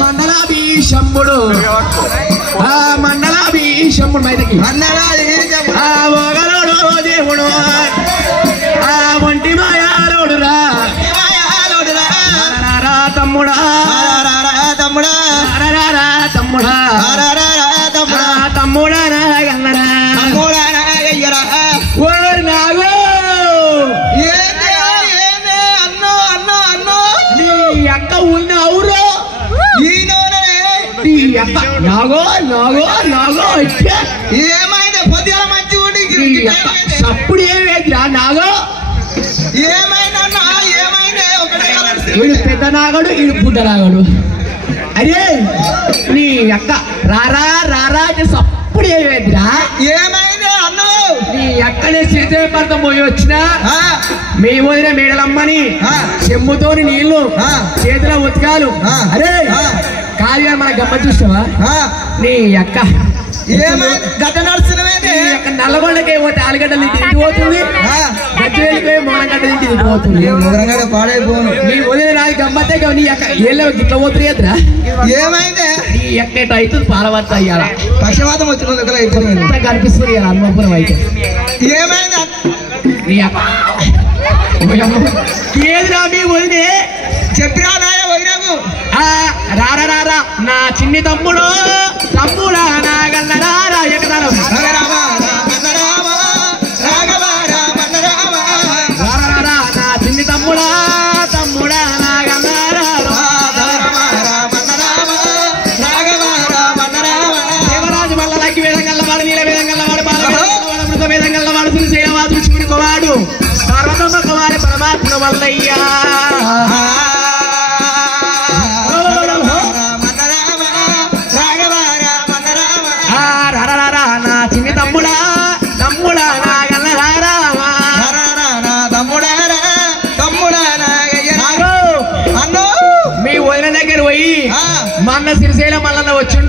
మండలాభిషమ్ముడు మండలాభిషమ్ముడు మైదకి మొగలోడు దేవుడు ఒంటి మాయాలోడు రా తమ్ముడా తమ్ముడా తమ్ముడా తమ్ముడా నాగన్నడా ఓరి నాగో అక్క ఉన్న అవురో నాగో నాగో నాగో ఏమైంది పొద్దున మంచి అప్పుడు ఏమైందిరా నాగో ఏమైనా వీడు పెద్ద నాగడు వీడు బుడ్డ నాగడు అరే నీ అక్క రారా రారా అంటే సప్పుడు ఏమైందిరా ఏమైంది అన్ను నీ అక్కనే సిరితే పడతాం పోయి వచ్చినా మీ వదిన మేడలమ్మని చెమ్ముతోని నీళ్లు చేతిలో ఉతకాలు అరే కాదు మన గమ్మ చూసావా నీ అక్క గత నడుస్తున్నది నల్లగొండకే పోతే ఆలుగడ్డలు తిరిగి పోతుంది గడ్డకి మోనగడ్డ తిరిగి పోతుంది పాడైపోను నీ వదిన నాది గమ్మతే నీ అక్క ఏళ్ళ గిట్ల పోతుంది కదరా ఏమైంది నీ ఎక్కట అవుతుంది పాలవత్త అయ్యాల పక్షవాతం వచ్చిన కనిపిస్తుంది కదా హనుమపురం అయితే ఏమైంది నీ అక్క ఏదిరా మీ వదినే చెప్పిరా నాయ వైరాగు రారా రారా నా చిన్ని తమ్ముడు తమ్ముడా నాగన్నడారా ఎకరాలు నా చిన్ని తమ్ముడా తమ్ముడా నాగన్నారా దేవరాజు మల్లకి వేదంగల్ల వాడు నీల వేదంగల్ల వాడు బాలమృత వేదంగల్ల వాడు శ్రీశైలవాదు శివుడి కుమారుడు పార్వతమ్మ కుమారి పరమాత్మ వల్లయ్యా నా చిన్ని తమ్ముడా తమ్ముడా నాగన్నడారా మీ వదిన దగ్గర పోయి మా అన్న సిరిశైలం మల్లన్న వచ్చి